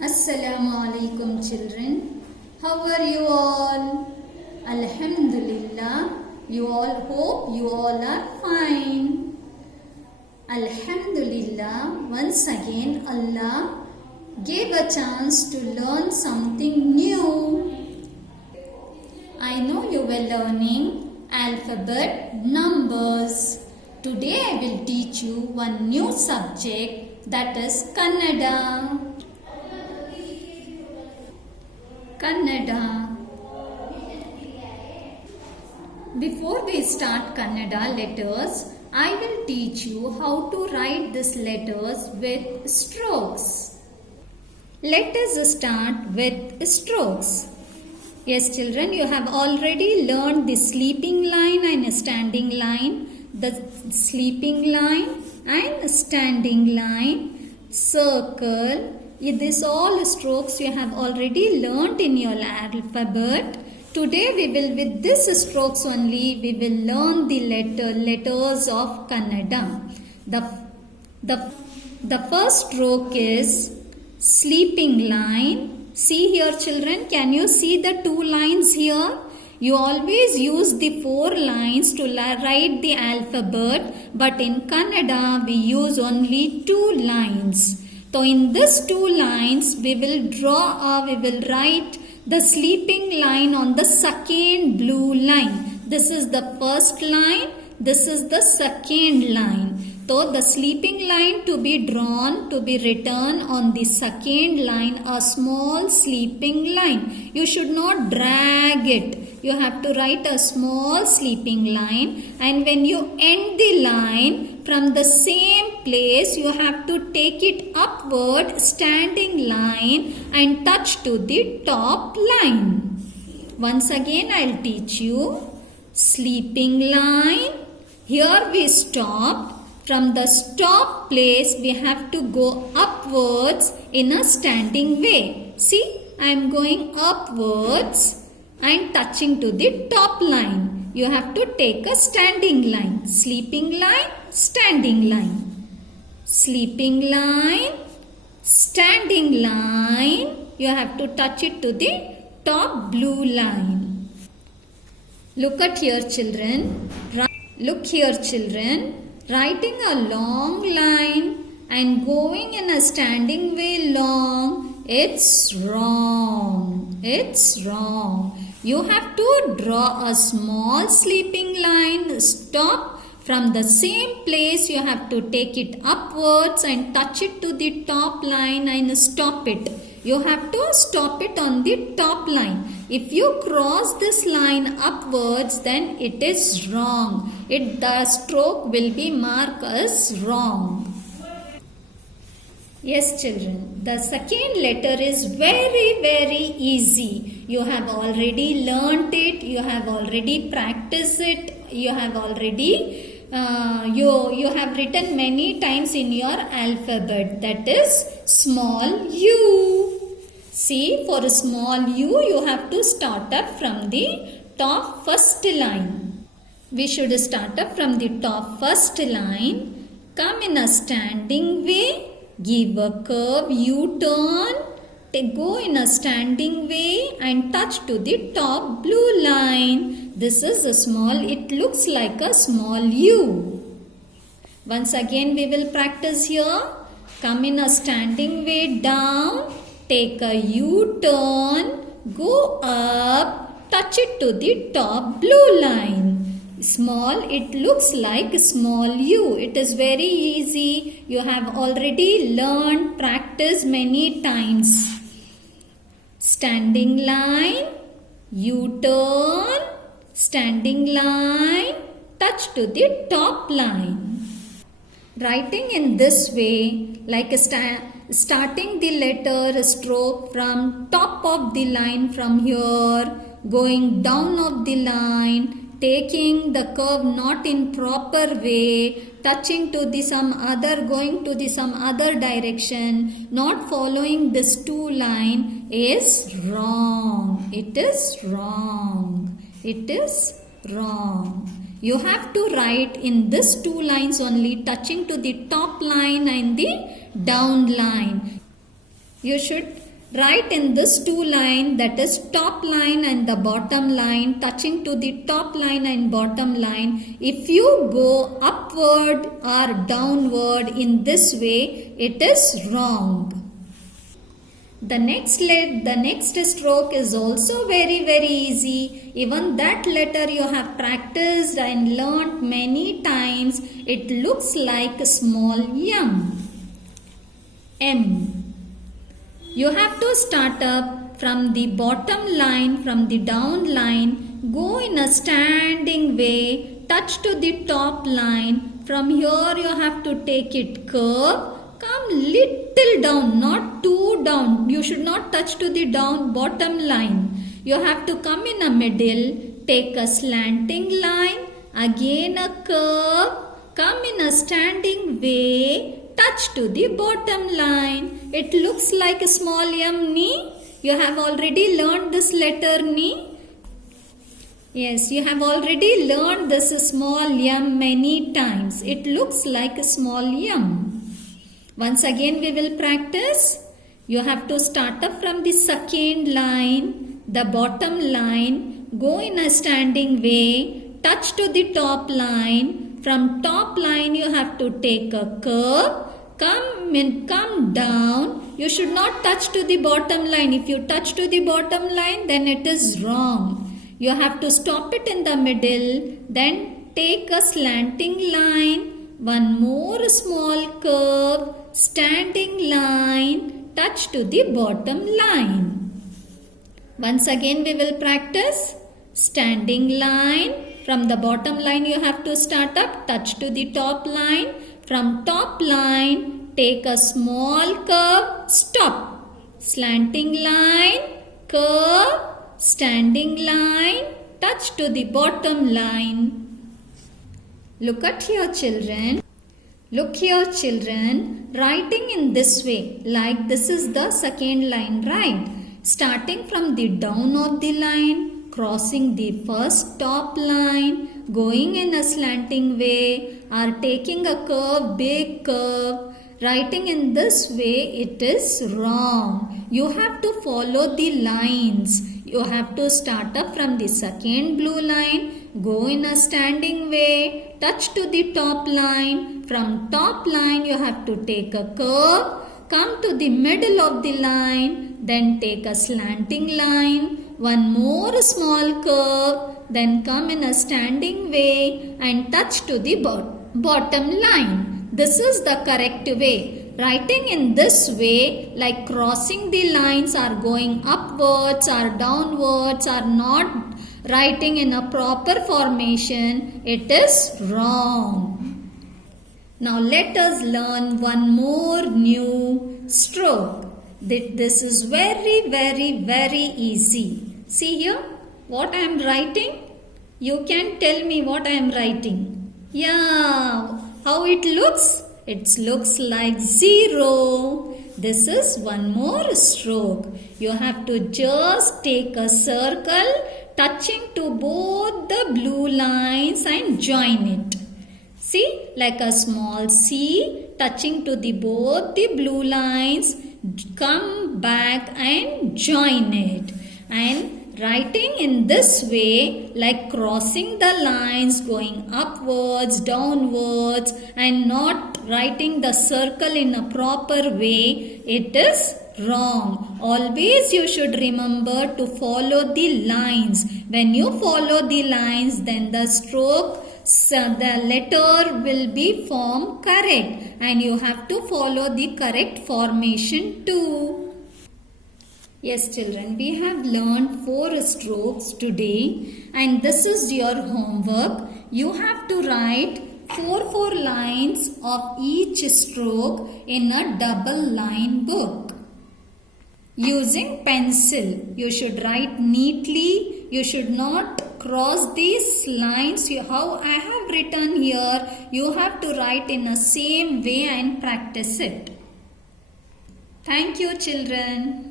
Assalamu alaikum children. How are you all? Alhamdulillah. You all hope you all are fine. Alhamdulillah. Once again Allah gave a chance to learn something new. I know you were learning alphabet numbers. Today I will teach you one new subject, that is Kannada. Kannada. Before we start Kannada letters, I will teach you how to write these letters with strokes. Let us start with strokes. Yes children, you have already learned the sleeping line and standing line, the sleeping line and standing line, circle. These all strokes you have already learnt in your alphabet. Today we will, with these strokes only, we will learn the letters of Kannada. The first stroke is sleeping line. See here children, can you see the two lines here? You always use the 4 lines to write the alphabet, but in Kannada we use only 2 lines. So in these 2 lines we will write the sleeping line on the second blue line. This is the first line, this is the second line. So the sleeping line to be drawn, to be written on the second line, a small sleeping line. You should not drag it. You have to write a small sleeping line, and when you end the line, from the same place you have to take it upward, standing line, and touch to the top line. Once again I will teach you. Sleeping line. Here we stopped. From the stop place we have to go upwards in a standing way. See, I am going upwards and touching to the top line. You have to take a standing line. Sleeping line, standing line. Sleeping line, standing line. You have to touch it to the top blue line. Look at here children. Look here children. Writing a long line and going in a standing way long, it's wrong. It's wrong. You have to draw a small sleeping line, stop. From the same place you have to take it upwards and touch it to the top line and stop it. You have to stop it on the top line. If you cross this line upwards, then it is wrong. The stroke will be marked as wrong. Yes children, the second letter is very easy. You have already learnt it, you have already practiced it, you have already you have written many times in your alphabet, that is small u. See, for a small u, you have to start up from the top first line. We should start up from the top first line, come in a standing way, give a curve U-turn, go in a standing way and touch to the top blue line. This is a small, it looks like a small U. Once again we will practice here. Come in a standing way down, take a U-turn, go up, touch it to the top blue line. Small, it looks like small u. It is very easy. You have already learned, practiced many times. Standing line, U-turn, standing line, touch to the top line. Writing in this way, like starting the letter stroke from top of the line from here, going down of the line, taking the curve not in proper way, touching to the some other, going to the some other direction, not following this 2 line is wrong. It is wrong. It is wrong. You have to write in this 2 lines only, touching to the top line and the down line. You should write in this two line, that is top line and the bottom line, touching to the top line and bottom line. If you go upward or downward in this way, it is wrong. The next stroke is also very easy. Even that letter you have practiced and learnt many times. It looks like a small M. You have to start up from the bottom line, from the down line, go in a standing way, touch to the top line. From here you have to take it curve, come little down, not too down. You should not touch to the bottom line. You have to come in a middle, take a slanting line, again a curve, come in a standing way, touch to the bottom line. It looks like a small M, ni? You have already learned this letter, ni? Yes, you have already learned this small M many times. It looks like a small M. Once again we will practice. You have to start up from the second line, the bottom line, go in a standing way, touch to the top line. From top line you have to take a curve, come down. You should not touch to the bottom line. If you touch to the bottom line, then it is wrong. You have to stop it in the middle, then take a slanting line, one more small curve, standing line, touch to the bottom line. Once again we will practice. Standing line, from the bottom line you have to start up, touch to the top line. From top line, take a small curve, stop. Slanting line, curve, standing line, touch to the bottom line. Look at here, children. Look here, children. Writing in this way, like this is the second line, right? Starting from the down of the line, crossing the first top line, going in a slanting way, or taking a curve, big curve. Writing in this way, it is wrong. You have to follow the lines. You have to start up from the second blue line, go in a standing way, touch to the top line. From top line you have to take a curve, come to the middle of the line, then take a slanting line, one more small curve, then come in a standing way and touch to the bottom line. This is the correct way. Writing in this way, like crossing the lines or going upwards or downwards or not writing in a proper formation, it is wrong. Now let us learn one more new stroke. This is very easy. See here what I am writing. You can tell me what I am writing. Yeah, how it looks? It looks like 0. This is one more stroke. You have to just take a circle touching to both the blue lines and join it. See, like a small C touching to both the blue lines, come back and join it. And writing in this way, like crossing the lines, going upwards, downwards, and not writing the circle in a proper way, it is wrong. Always you should remember to follow the lines. When you follow the lines, then the stroke, the letter will be formed correct, and you have to follow the correct formation too. Yes, children, we have learned 4 strokes today, and this is your homework. You have to write 4 lines of each stroke in a double line book. Using pencil, you should write neatly. You should not cross these lines. How I have written here, you have to write in the same way and practice it. Thank you, children.